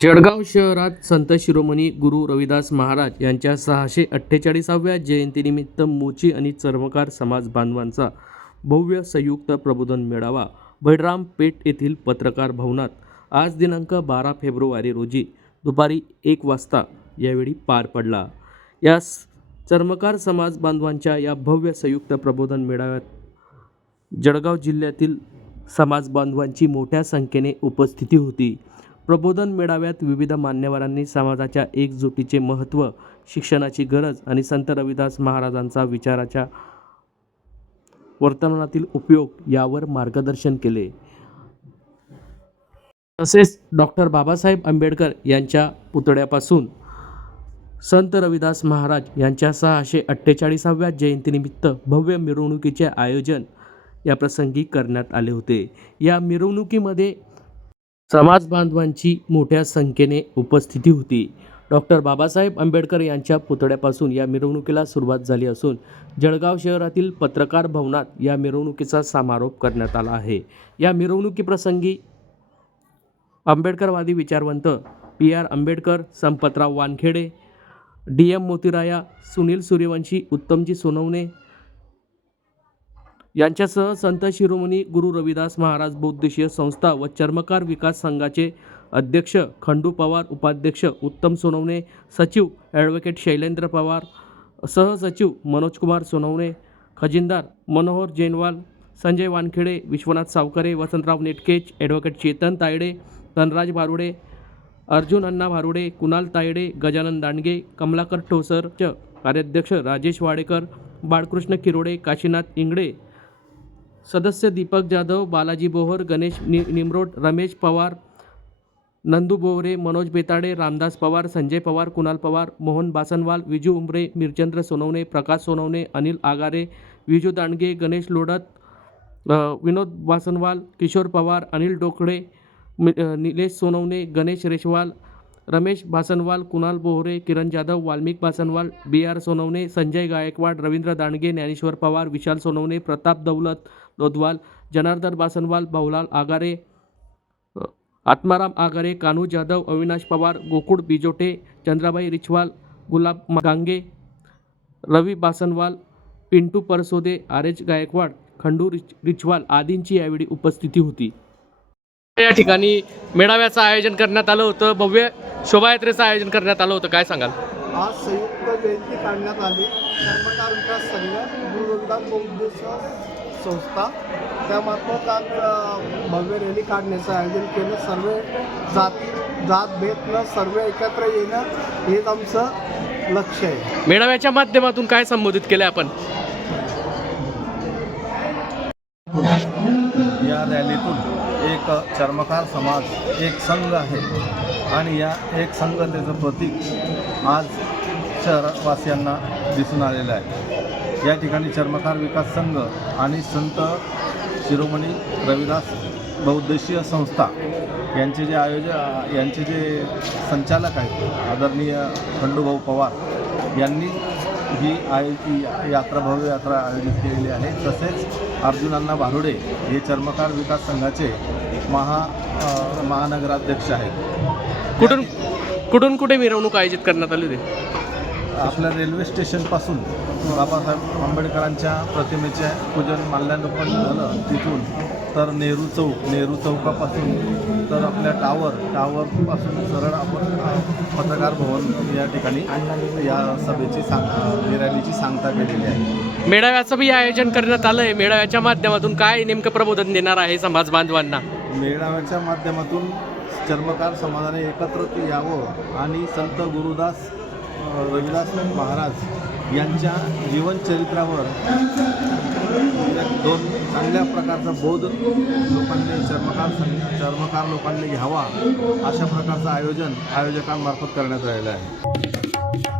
जळगाव शहरात संत शिरोमणी गुरु रविदास महाराज यांच्या सहाशे अठ्ठेचाळीसाव्या जयंतीनिमित्त मोची आणि चर्मकार समाज बांधवांचा भव्य संयुक्त प्रबोधन मेळावा बळराम पेठ येथील पत्रकार भवनात आज दिनांक बारा फेब्रुवारी रोजी दुपारी एक वाजता यावेळी पार पडला. या चर्मकार समाज बांधवांच्या या भव्य संयुक्त प्रबोधन मेळाव्यात जळगाव जिल्ह्यातील समाज बांधवांची मोठ्या संख्येने उपस्थिती होती. प्रबोधन मेळाव्यात विविध मान्यवरांनी समाजाच्या एकजुटीचे महत्त्व शिक्षणाची गरज आणि संत रविदास महाराजांचा विचाराच्या वर्तमानातील उपयोग यावर मार्गदर्शन केले. तसेच डॉक्टर बाबासाहेब आंबेडकर यांच्या पुतळ्यापासून संत रविदास महाराज यांच्या सहाशे अठ्ठेचाळीसाव्या जयंतीनिमित्त भव्य मिरवणुकीचे आयोजन या प्रसंगी करण्यात आले होते. या मिरवणुकीमध्ये समाज बांधवांची मोठ्या संख्येने उपस्थिती होती. डॉक्टर बाबासाहेब आंबेडकर यांच्या पुतळ्यापासून या मिरवणुकीला सुरुवात झाली असून जळगाव शहरातील पत्रकार भवनात या मिरवणुकीचा समारोप करण्यात आला आहे. या मिरवणुकीप्रसंगी आंबेडकरवादी विचारवंत P R Ambedkar Sampatrao Wankhede D M Motiraya Sunil Suryavanshi Uttamji Sonawane यांच्यासह संत शिरोमणी गुरु रविदास महाराज बौद्धशीय संस्था व चर्मकार विकास संघाचे अध्यक्ष खंडू पवार उपाध्यक्ष उत्तम सोनवणे सचिव ॲडव्होकेट शैलेंद्र पवार सहसचिव मनोजकुमार सोनवणे खजिनदार मनोहर जैनवाल संजय वानखेडे विश्वनाथ सावकरे वसंतराव नेटकेच ॲडव्होकेट चेतन तायडे धनराज भारुडे अर्जुन अण्णा भारुडे कुणाल तायडे गजानन दांडगे कमलाकर ठोसर च कार्याध्यक्ष राजेश वाडेकर बाळकृष्ण किरोडे काशीनाथ इंगडे सदस्य दीपक जाधव बालाजी बोहर गणेश नि निमरोड रमेश पवार नंदू बोवरे मनोज बेताडे रामदास पवार संजय पवार कुणाल पवार मोहन बासनवाल विजू उमरे Mirchandra Sonawane Prakash Sonawane Anil Agare Viju Dandge Ganesh लोडत Vinod Basanwal Kishor Pawar Anil Dokle Nilesh Sonawane Ganesh Reshwal Ramesh Basanwal Kunal Bohre Kiran Jadhav Valmik Basanwal B R Sonawane Sanjay Gaikwad Ravindra Dandge Dnyaneshwar Pawar Vishal Sonawane Pratap Daulat Lodhwal Janardan Basanwal Bhaulal Agare Atmaram Agare Kanhu Jadhav Avinash Pawar Gokul Bijote Chandrabai Richhwal Gulab Gange Ravi Basanwal Pintu Parsode R H Gaikwad Khandu rich Richhwal आदींची यावेळी उपस्थिती होती. या ठिकाणी मेळाव्याचं आयोजन करण्यात आलं होतं. भव्य शोभायात्रेचं आयोजन करण्यात आलं होतं काय सांगाल? आज संयुक्त जयंती काढण्यात आली. कर्मकार विकास संघ गुरु रविदास बहुउद्देश संस्था त्यामार्फत आज भव्य रॅली काढण्याचं आयोजन केलं. सर्व जाती जात भेद न सर्व एकत्र येणं हेच आमचं लक्ष आहे. मेळाव्याच्या माध्यमातून काय संबोधित केलं आपण? या रॅलीतून एक चर्मकार समाज एक संघ आहे. आणि या एक संघतेचं प्रतीक आज शहरवासियांना दिसून आलेलं आहे. या ठिकाणी चर्मकार विकास संघ आणि संत शिरोमणी रविदास बहुद्देशीय संस्था यांचे जे आयोजक यांचे जे संचालक आहेत आदरणीय खंडूभाऊ पवार यांनी ही आय यात्रा भव्य यात्रा आयोजित केलेली आहे. तसेच अर्जुनांना भारुडे हे चर्मकार विकास संघाचे महा महानगराध्यक्ष आहेत. कुठून कुठून कुठे मिरवणूक आयोजित करण्यात आली होती? आपल्या रेल्वे स्टेशनपासून बाबासाहेब आंबेडकरांच्या प्रतिमेचे पूजन माल्यार्पण झालं तिथून. तर नेहरू चौक नेहरू चौकापासून तर आपल्या टावर टावरपासून सरळ आपण पत्रकार भवन या ठिकाणी या सभेची सांग रॅलीची सांगता केलेली आहे. मेळाव्याचं बी आयोजन करण्यात आलं आहे मेळाव्याच्या माध्यमातून काय नेमकं प्रबोधन देणार आहे समाज बांधवांना? मेळाव्याच्या माध्यमातून चर्मकार समाजाने एकत्र यावं आणि संत गुरुदास रविदास महाराज यांच्या जीवनचरित्रावर दोन चांगल्या प्रकारचा बोध लोकांनी चर्मकार चर्मकार लोकांनी घ्यावा अशा प्रकारचं आयोजन आयोजकांमार्फत करण्यात आलेलं आहे.